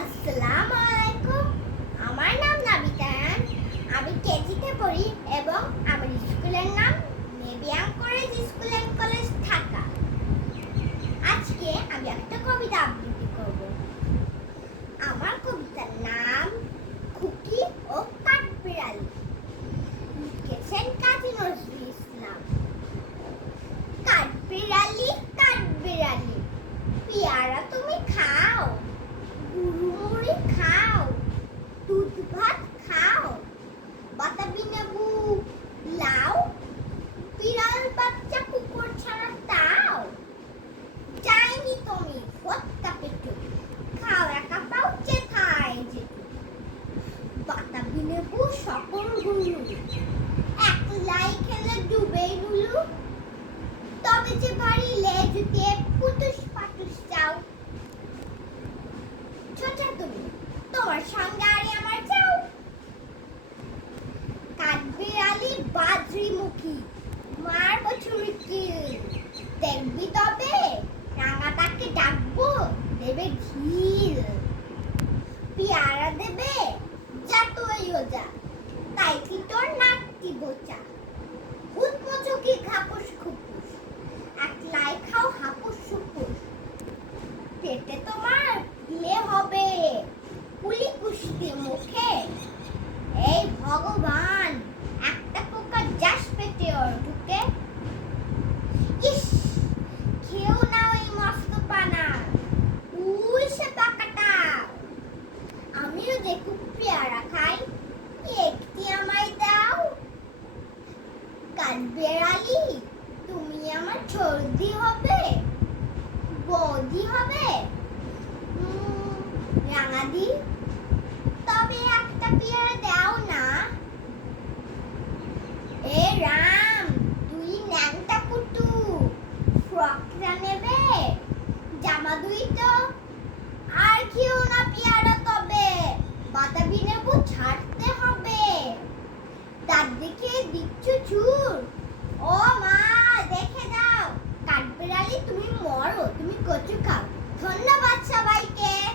আসসালামু আলাইকুম। আমার নাম নাবিতায়ান। আমি কেজিতে পড়ি এবং আমার স্কুলের নাম মেবিয়াম college school and college Dhaka. আজকে আমি একটা কবিতা আবৃত্তি করব। আমার কবিতার নাম খুকি ও কাঠবিড়ালি। লিখেছেন কাজী নজরুল ইসলাম। কাঠবিড়ালি কাঠবিড়ালি, পেয়ারা তুমি খাও, মুড়ি খাও, দুধ ভাত খাও, বাতাবি লেবু লাও, বিড়াল বাচ্চা কুকুর ছাড়া তাও। চাইনি তুমি ভোটকা পেটু, খাও একা পাও চেথায় যেটু। বাতাবি লেবু সকল গুলু, একলাই খেলে ডুবেই নুলু। তবে যে ভারী লেজ দিয়ে পুতুস পাতুস চাও। ছোটা তুমি, তোমার সঙ্গে আরে আমার যাও। কাঠবিড়ালি বাজরি মুখী, মারবো ছুরিকি। দেখবি তবে রাঙাটাকে ডাকবো, দেবে ঢিল। পেয়ারা দেবে যা তুইও যা, তাই কি তোর নাকটি বোচা। ভূত মোচকি খাপুস খুপুস, একলাই খাও হাপুস সুপুস। পেটে তোমার দিলে হবে কুলি কুষ্টি মুখে। এই ভগবান, একটা পোকা যাস পেটে ওর ঢুকে। ইস, খেও না ওই মস্ত পানা, উই সে পাকাটা। আমিও যে খুব পেয়ারা খাই, একটি আমায় দাও। কাঠবিড়ালি, তুমি আমার সর্দি হবে, বৌদি হবে, রাঙাদি। তবে একটা পেয়ারা